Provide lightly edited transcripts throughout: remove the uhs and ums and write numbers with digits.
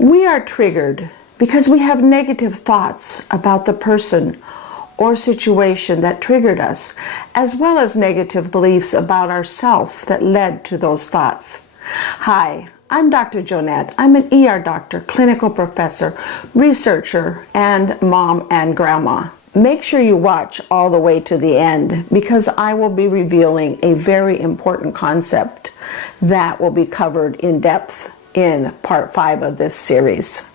We are triggered because we have negative thoughts about the person or situation that triggered us, as well as negative beliefs about ourselves that led to those thoughts. Hi, I'm Dr. Jonette. I'm an ER doctor, clinical professor, researcher, and mom and grandma. Make sure you watch all the way to the end because I will be revealing a very important concept that will be covered in depth in part 5 of this series.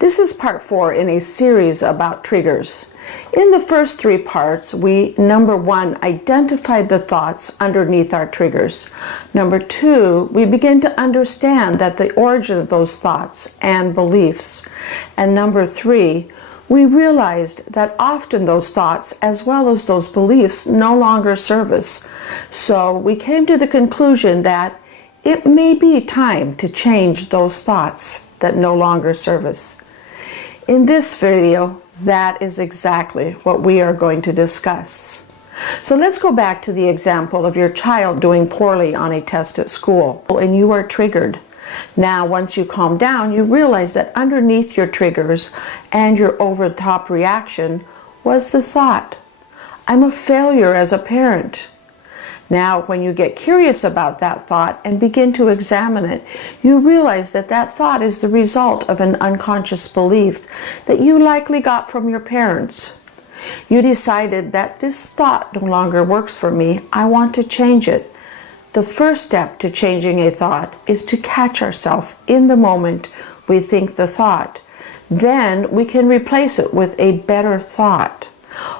This is part 4 in a series about triggers. In the first 3 parts, we, number 1, identified the thoughts underneath our triggers. Number 2, we begin to understand that the origin of those thoughts and beliefs. And number 3, we realized that often those thoughts as well as those beliefs no longer serve us. So we came to the conclusion that it may be time to change those thoughts that no longer serve us. In this video, that is exactly what we are going to discuss. So let's go back to the example of your child doing poorly on a test at school, and you are triggered. Now, once you calm down, you realize that underneath your triggers and your over-the-top reaction was the thought, I'm a failure as a parent. Now, when you get curious about that thought and begin to examine it, you realize that that thought is the result of an unconscious belief that you likely got from your parents. You decided that this thought no longer works for me, I want to change it. The first step to changing a thought is to catch ourselves in the moment we think the thought. Then we can replace it with a better thought.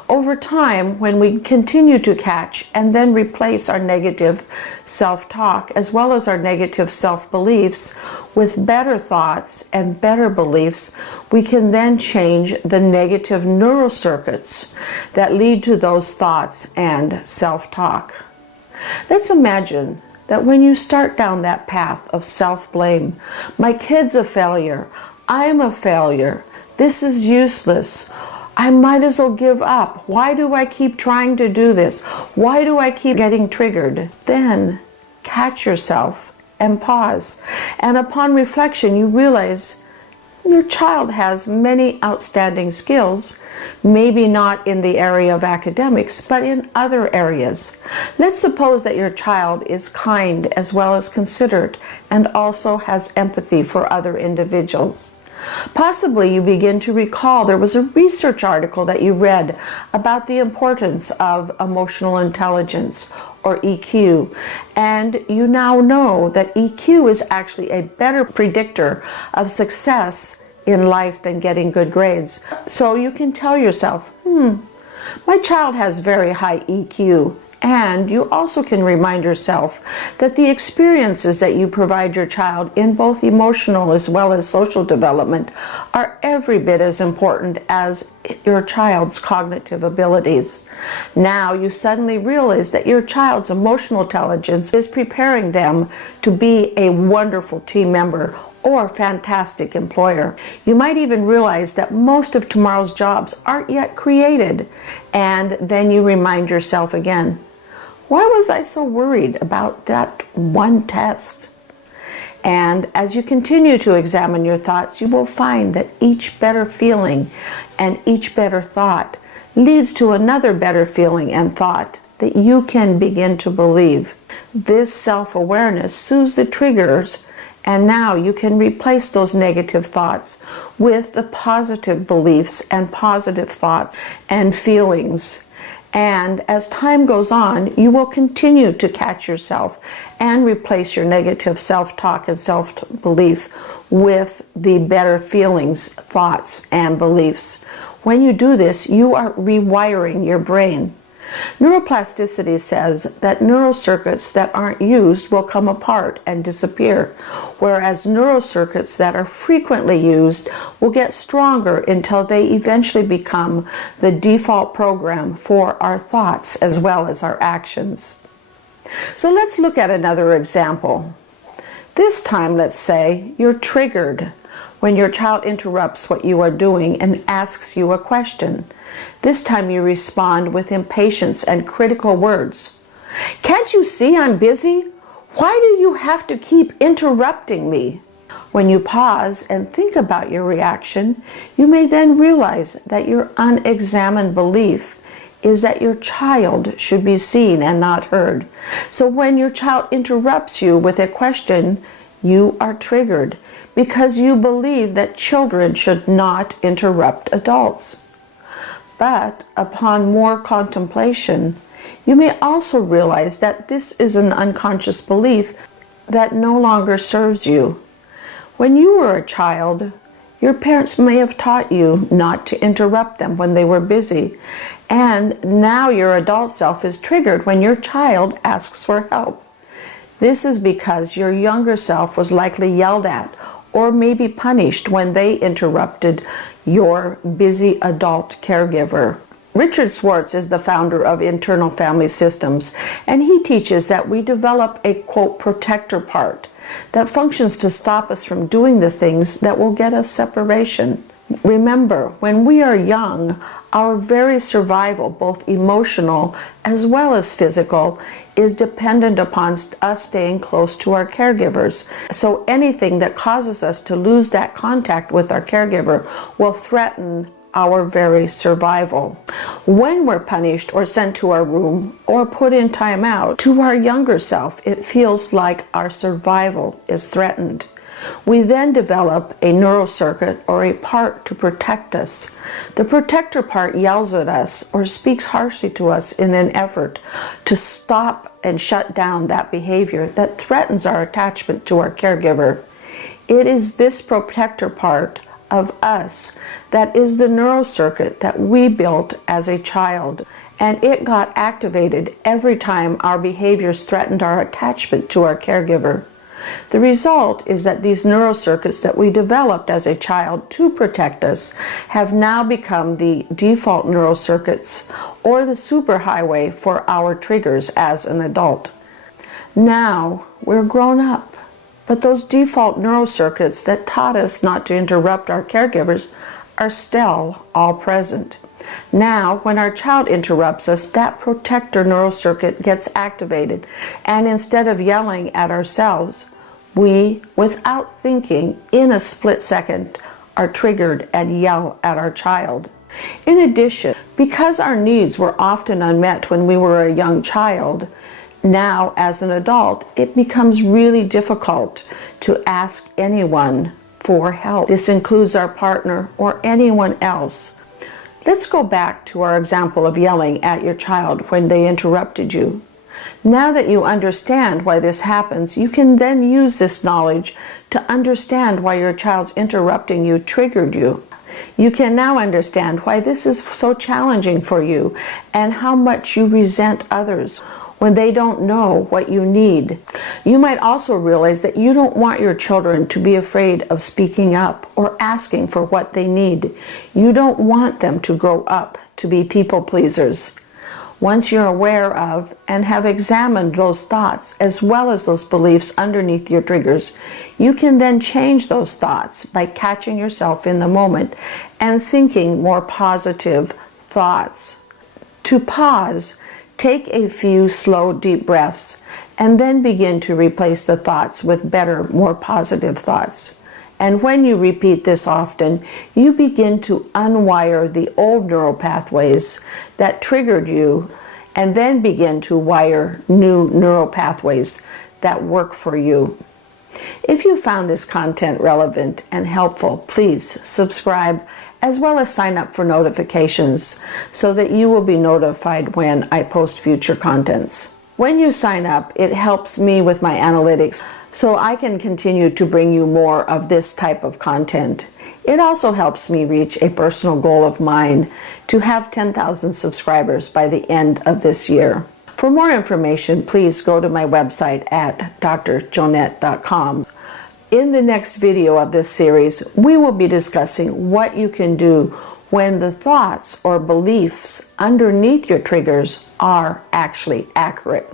Over time, when we continue to catch and then replace our negative self-talk as well as our negative self-beliefs with better thoughts and better beliefs, we can then change the negative neural circuits that lead to those thoughts and self-talk. Let's imagine that when you start down that path of self-blame, my kid's a failure, I'm a failure, this is useless, I might as well give up. Why do I keep trying to do this? Why do I keep getting triggered? Then catch yourself and pause. And upon reflection, you realize your child has many outstanding skills, maybe not in the area of academics, but in other areas. Let's suppose that your child is kind as well as considerate and also has empathy for other individuals. Possibly you begin to recall there was a research article that you read about the importance of emotional intelligence, or EQ, and you now know that EQ is actually a better predictor of success in life than getting good grades. So you can tell yourself, my child has very high EQ. And you also can remind yourself that the experiences that you provide your child in both emotional as well as social development are every bit as important as your child's cognitive abilities. Now you suddenly realize that your child's emotional intelligence is preparing them to be a wonderful team member or fantastic employer. You might even realize that most of tomorrow's jobs aren't yet created. And then you remind yourself again, why was I so worried about that one test? And as you continue to examine your thoughts, you will find that each better feeling and each better thought leads to another better feeling and thought that you can begin to believe. This self-awareness soothes the triggers, and now you can replace those negative thoughts with the positive beliefs and positive thoughts and feelings. And as time goes on, you will continue to catch yourself and replace your negative self-talk and self-belief with the better feelings, thoughts, and beliefs. When you do this, you are rewiring your brain. Neuroplasticity says that neural circuits that aren't used will come apart and disappear, whereas neural circuits that are frequently used will get stronger until they eventually become the default program for our thoughts as well as our actions. So let's look at another example. This time, let's say you're triggered when your child interrupts what you are doing and asks you a question. This time you respond with impatience and critical words. Can't you see I'm busy? Why do you have to keep interrupting me? When you pause and think about your reaction, you may then realize that your unexamined belief is that your child should be seen and not heard. So when your child interrupts you with a question, you are triggered because you believe that children should not interrupt adults. But upon more contemplation, you may also realize that this is an unconscious belief that no longer serves you. When you were a child, your parents may have taught you not to interrupt them when they were busy, and now your adult self is triggered when your child asks for help. This is because your younger self was likely yelled at or maybe punished when they interrupted your busy adult caregiver. Richard Schwartz is the founder of Internal Family Systems, and he teaches that we develop a, quote, protector part that functions to stop us from doing the things that will get us separation. Remember, when we are young, our very survival, both emotional as well as physical, is dependent upon us staying close to our caregivers. So anything that causes us to lose that contact with our caregiver will threaten our very survival. When we're punished or sent to our room or put in timeout, to our younger self, it feels like our survival is threatened. We then develop a neural circuit or a part to protect us. The protector part yells at us or speaks harshly to us in an effort to stop and shut down that behavior that threatens our attachment to our caregiver. It is this protector part of us that is the neural circuit that we built as a child, and it got activated every time our behaviors threatened our attachment to our caregiver. The result is that these neural circuits that we developed as a child to protect us have now become the default neural circuits or the superhighway for our triggers as an adult. Now we're grown up, but those default neural circuits that taught us not to interrupt our caregivers are still all present. Now, when our child interrupts us, that protector neural circuit gets activated, and instead of yelling at ourselves, we, without thinking, in a split second, are triggered and yell at our child. In addition, because our needs were often unmet when we were a young child, now as an adult, it becomes really difficult to ask anyone for help. This includes our partner or anyone else. Let's go back to our example of yelling at your child when they interrupted you. Now that you understand why this happens, you can then use this knowledge to understand why your child's interrupting you triggered you. You can now understand why this is so challenging for you and how much you resent others when they don't know what you need. You might also realize that you don't want your children to be afraid of speaking up or asking for what they need. You don't want them to grow up to be people pleasers. Once you're aware of and have examined those thoughts as well as those beliefs underneath your triggers, you can then change those thoughts by catching yourself in the moment and thinking more positive thoughts. To pause, take a few slow, deep breaths and then begin to replace the thoughts with better, more positive thoughts. And when you repeat this often, you begin to unwire the old neural pathways that triggered you and then begin to wire new neural pathways that work for you. If you found this content relevant and helpful, please subscribe as well as sign up for notifications so that you will be notified when I post future contents. When you sign up, it helps me with my analytics so I can continue to bring you more of this type of content. It also helps me reach a personal goal of mine to have 10,000 subscribers by the end of this year. For more information, please go to my website at drjonette.com. In the next video of this series, we will be discussing what you can do when the thoughts or beliefs underneath your triggers are actually accurate.